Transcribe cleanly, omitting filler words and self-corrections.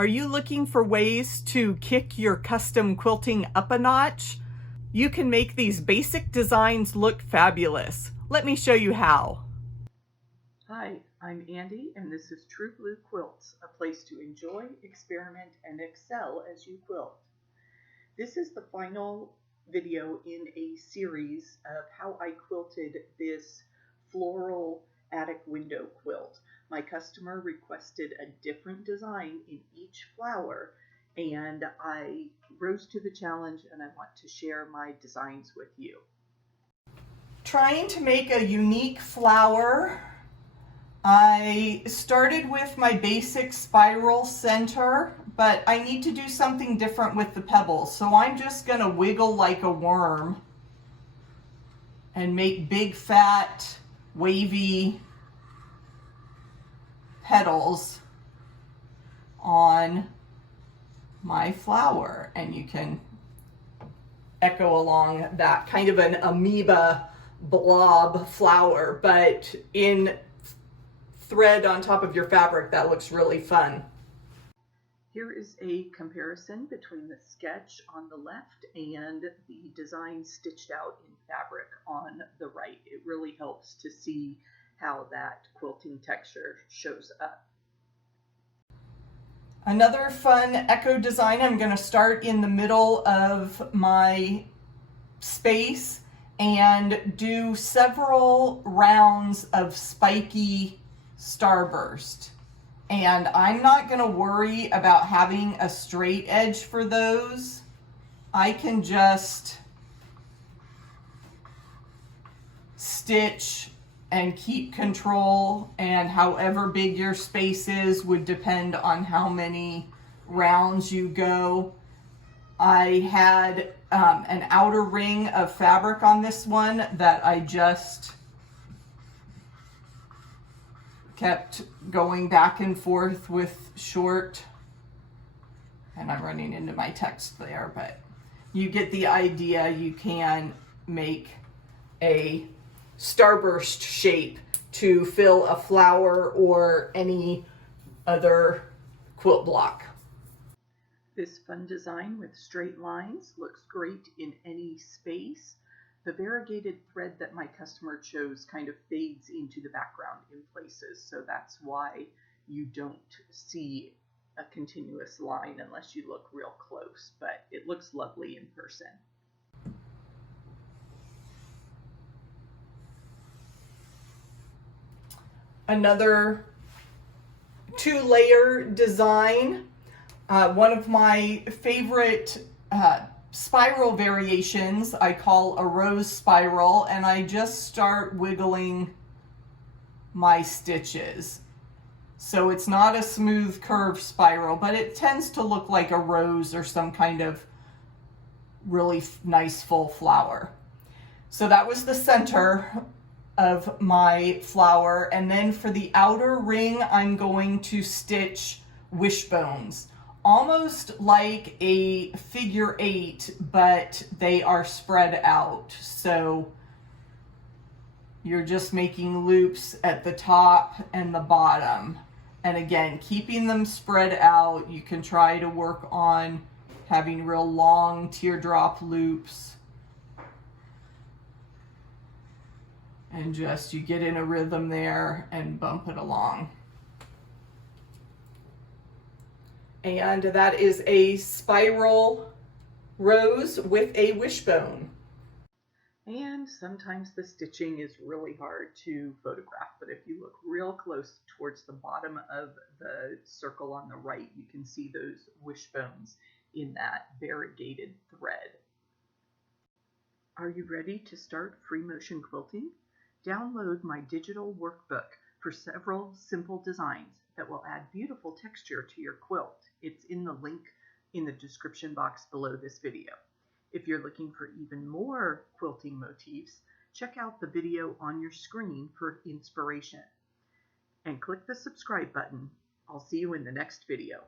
Are you looking for ways to kick your custom quilting up a notch? You can make these basic designs look fabulous. Let me show you how. Hi, I'm Andy, and this is True Blue Quilts, a place to enjoy, experiment, and excel as you quilt. This is the final video in a series of how I quilted this floral attic window quilt. My customer requested a different design in each flower, and I rose to the challenge, and I want to share my designs with you. Trying to make a unique flower, I started with my basic spiral center, but I need to do something different with the pebbles. So I'm just going to wiggle like a worm and make big, fat, wavy petals on my flower. And you can echo along that, kind of an amoeba blob flower, but in thread on top of your fabric. That looks really fun. Here is a comparison between the sketch on the left and the design stitched out in fabric on the right. It really helps to see how that quilting texture shows up. Another fun echo design, I'm going to start in the middle of my space and do several rounds of spiky Starburst. And I'm not going to worry about having a straight edge for those. I can just stitch and keep control, and however big your space is would depend on how many rounds you go. I had an outer ring of fabric on this one that I just kept going back and forth with short, and I'm running into my text there, but you get the idea. You can make a starburst shape to fill a flower or any other quilt block. This fun design with straight lines looks great in any space. The variegated thread that my customer chose kind of fades into the background in places, so that's why you don't see a continuous line unless you look real close, but it looks lovely in person. Another 2-layer design. One of my favorite spiral variations I call a rose spiral, and I just start wiggling my stitches. So it's not a smooth curved spiral, but it tends to look like a rose or some kind of really nice full flower. So that was the center of my flower, and then for the outer ring I'm going to stitch wishbones, almost like a figure 8, but they are spread out. So you're just making loops at the top and the bottom, and again keeping them spread out. You can try to work on having real long teardrop loops, and just you get in a rhythm there and bump it along. And that is a spiral rose with a wishbone. And sometimes the stitching is really hard to photograph, but if you look real close towards the bottom of the circle on the right, you can see those wishbones in that variegated thread. Are you ready to start free motion quilting? Download my digital workbook for several simple designs that will add beautiful texture to your quilt. It's in the link in the description box below this video. If you're looking for even more quilting motifs, check out the video on your screen for inspiration. And click the subscribe button. I'll see you in the next video.